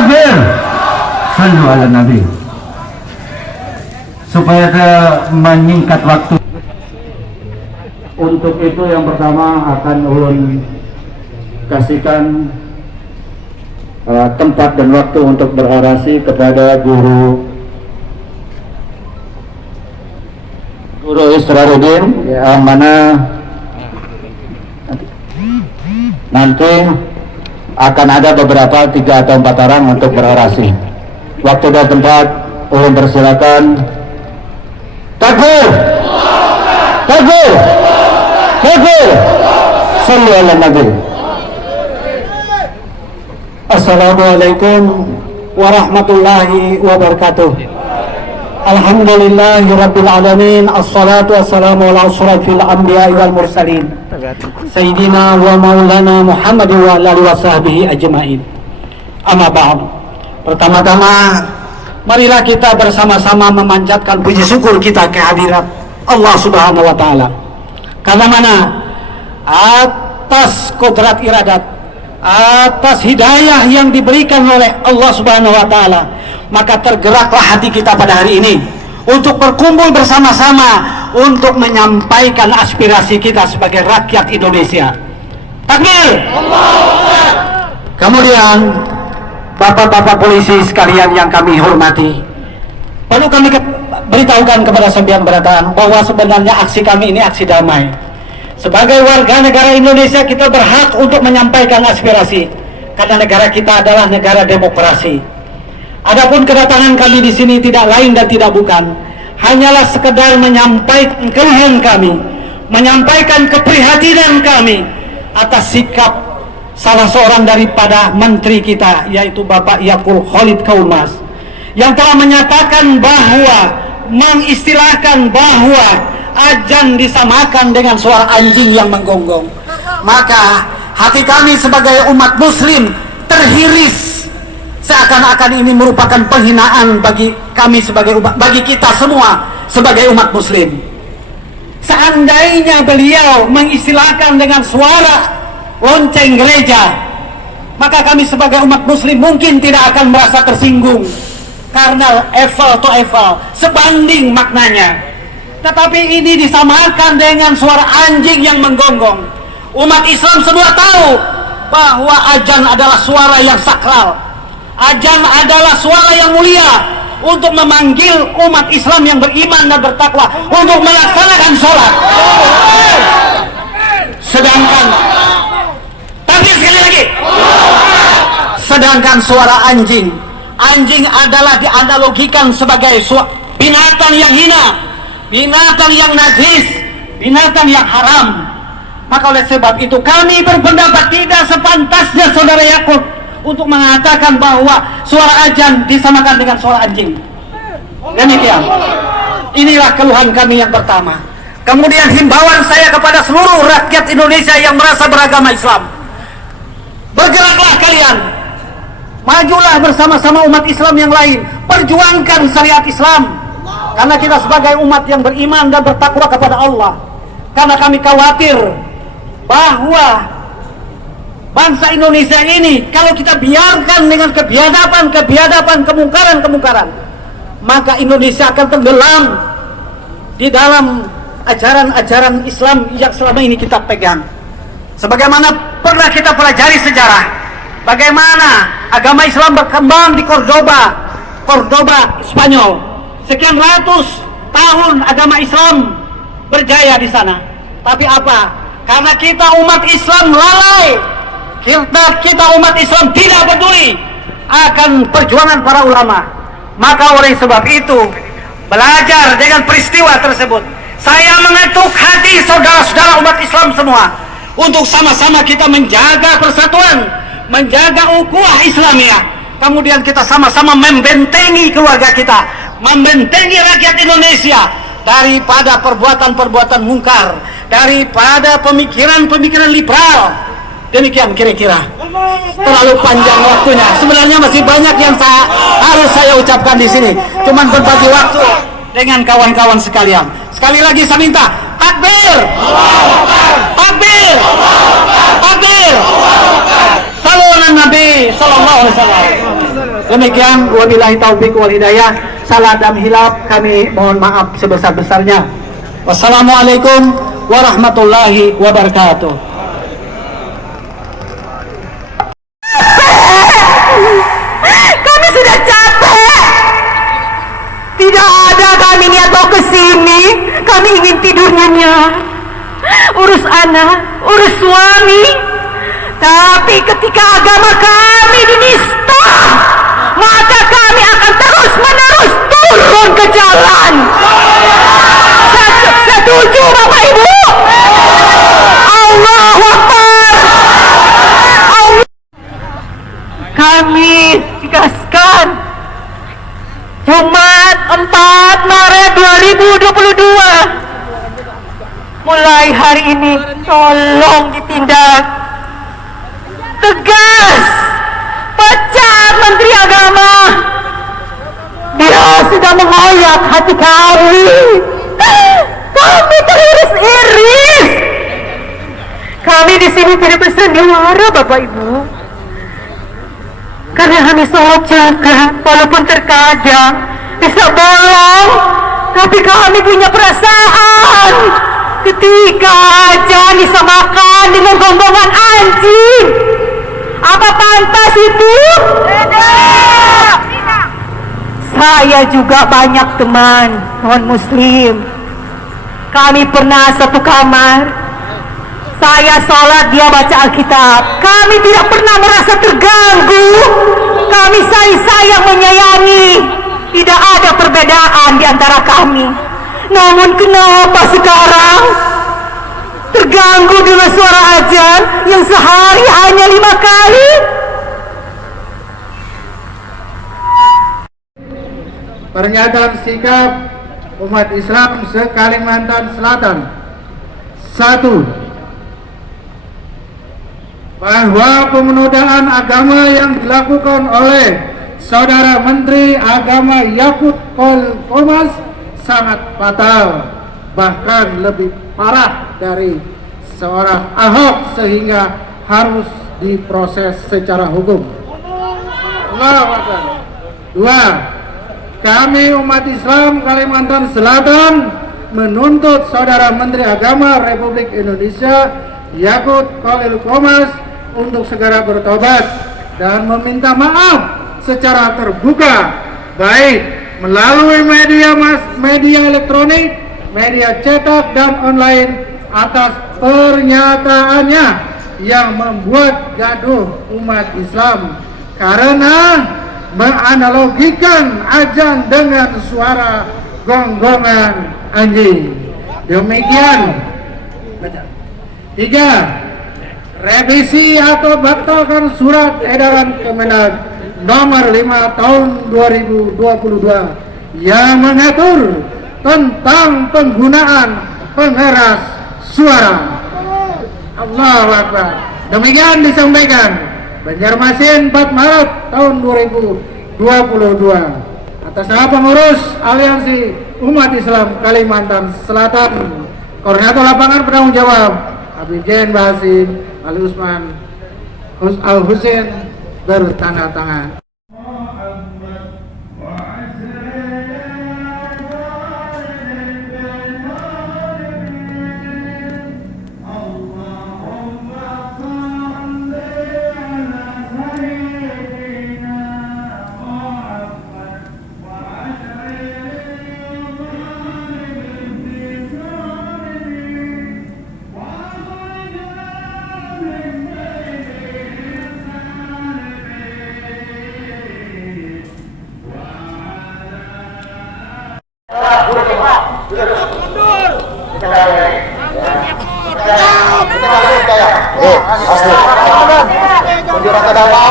Takbir. Sallu ala Nabi. Supaya menyingkat waktu. Untuk itu yang pertama akan ulun kasihkan tempat dan waktu untuk berorasi kepada Guru Israruddin, yang mana nanti akan ada beberapa 3 atau 4 orang untuk berorasi. Waktu dan tempat ulun persilakan. Takbir. Takbir. Takbir. Sallu ala Nabi. Assalamualaikum warahmatullahi wabarakatuh. Alhamdulillahi rabbil alamin. Assalatu wassalamu ala asrafil anbiya'i wal mursalin Sayyidina wa maulana Muhammad wa alihi wa sahbihi ajma'in. Amma ba'd. Pertama-tama marilah kita bersama-sama memanjatkan puji syukur kita kehadirat Allah Subhanahu wa taala. Karena mana? Atas kodrat iradat, atas hidayah yang diberikan oleh Allah Subhanahu wa taala, maka tergeraklah hati kita pada hari ini untuk berkumpul bersama-sama untuk menyampaikan aspirasi kita sebagai rakyat Indonesia. Takbir. Kemudian bapak-bapak polisi sekalian yang kami hormati, perlu kami beritahukan kepada sembilan berataan bahwa sebenarnya aksi kami ini aksi damai. Sebagai warga negara Indonesia, kita berhak untuk menyampaikan aspirasi karena negara kita adalah negara demokrasi. Adapun kedatangan kami di sini tidak lain dan tidak bukan, hanyalah sekedar menyampaikan keluhan kami, menyampaikan keprihatinan kami atas sikap salah seorang daripada menteri kita, yaitu Bapak Yakul Khalid Kaumas, yang telah menyatakan bahwa, mengistilahkan bahwa azan disamakan dengan suara anjing yang menggonggong. Maka hati kami sebagai umat muslim terhiris, seakan-akan ini merupakan penghinaan bagi kami sebagai umat, bagi kita semua sebagai umat muslim. Seandainya beliau mengistilahkan dengan suara lonceng gereja, maka kami sebagai umat muslim mungkin tidak akan merasa tersinggung, karena apple to apple, sebanding maknanya. Tetapi ini disamakan dengan suara anjing yang menggonggong. Umat Islam semua tahu bahwa azan adalah suara yang sakral. Azan adalah suara yang mulia untuk memanggil umat Islam yang beriman dan bertakwa untuk melaksanakan sholat. Sedangkan, tapi sekali lagi, sedangkan suara anjing adalah dianalogikan sebagai binatang yang hina, binatang yang najis, binatang yang haram. Maka oleh sebab itu kami berpendapat tidak sepantasnya saudara Yakub untuk mengatakan bahwa suara azan disamakan dengan suara anjing. Demikian. Inilah keluhan kami yang pertama. Kemudian himbauan saya kepada seluruh rakyat Indonesia yang merasa beragama Islam. Bergeraklah kalian. Majulah bersama-sama umat Islam yang lain. Perjuangkan syariat Islam. Karena kita sebagai umat yang beriman dan bertakwa kepada Allah. Karena kami khawatir bahwa bangsa Indonesia ini kalau kita biarkan dengan kebiadaban, kemungkaran, maka Indonesia akan tenggelam di dalam ajaran-ajaran Islam yang selama ini kita pegang. Sebagaimana pernah kita pelajari sejarah, bagaimana agama Islam berkembang di Cordoba, Spanyol. Sekian ratus tahun agama Islam berjaya di sana. Tapi apa? Karena kita umat Islam lalai, kita umat Islam tidak peduli akan perjuangan para ulama. Maka oleh sebab itu, belajar dengan peristiwa tersebut, saya mengetuk hati saudara-saudara umat Islam semua untuk sama-sama kita menjaga persatuan, menjaga ukhuwah Islamiyah. Kemudian kita sama-sama membentengi keluarga kita, membentengi rakyat Indonesia daripada perbuatan-perbuatan mungkar, daripada pemikiran-pemikiran liberal. Demikian kira-kira. Terlalu panjang waktunya. Sebenarnya masih banyak yang harus saya ucapkan di sini. Cuman berbagi waktu dengan kawan-kawan sekalian. Sekali lagi saya minta takbir, takbir, takbir. Sallallahu alaihi wasallam. Demikian, wabillahi taufik wal hidayah. Salah dan hilaf kami mohon maaf sebesar-besarnya. Wassalamualaikum warahmatullahi wabarakatuh. Kami sudah capek. Tidak ada kami niat mau kesini. Kami ingin tidur nyenyak, urus anak, urus suami. Tapi ketika agama kami dinista, maka kami akan terus-menerus turun ke jalan. Setuju Bapak Ibu? Allahu Akbar. Kami tegaskan, Jumat 4 Maret 2022, mulai hari ini tolong ditindak tegas, pecat Menteri Agama. Dia sudah mengoyak hati kami. Kami teriris-iris. Kami di sini tidak bersandiwara, Bapak Ibu, karena kami sholat jaga, walaupun terkadang bisa bolong, tapi kami punya perasaan. Ketika ajan disamakan dengan gombongan anjing, apa pantas itu? Tidak. Saya juga banyak teman non-muslim. Kami pernah satu kamar. Saya sholat, dia baca Alkitab. Kami tidak pernah merasa terganggu. Kami saling sayang menyayangi. Tidak ada perbedaan di antara kami. Namun kenapa sekarang terganggu dengan suara azan yang sehari hanya 5 kali? Pernyataan sikap umat Islam se-Kalimantan Selatan. 1. Bahwa penodaan agama yang dilakukan oleh Saudara Menteri Agama Yakut Komas sangat fatal, bahkan lebih parah dari seorang Ahok, sehingga harus diproses secara hukum. Allahu Akbar. 2. Kami umat Islam Kalimantan Selatan menuntut Saudara Menteri Agama Republik Indonesia Yakut Khalil Komas untuk segera bertobat dan meminta maaf secara terbuka, baik melalui media elektronik, media cetak dan online, atas pernyataannya yang membuat gaduh umat Islam karena menganalogikan azan dengan suara gonggongan anjing. Demikian. 3. Revisi atau batalkan surat edaran Kemenag nomor 5 tahun 2022 yang mengatur tentang penggunaan pengeras suara. Allahu Akbar. Demikian disampaikan Banjarmasin 4 Maret tahun 2022 atas nama pengurus Aliansi Umat Islam Kalimantan Selatan, Koordinator Lapangan Penanggung Jawab Habib Jen Basim Ali Usman Al Husain bertanda tangan. Asli. Kunjungan ke dalam.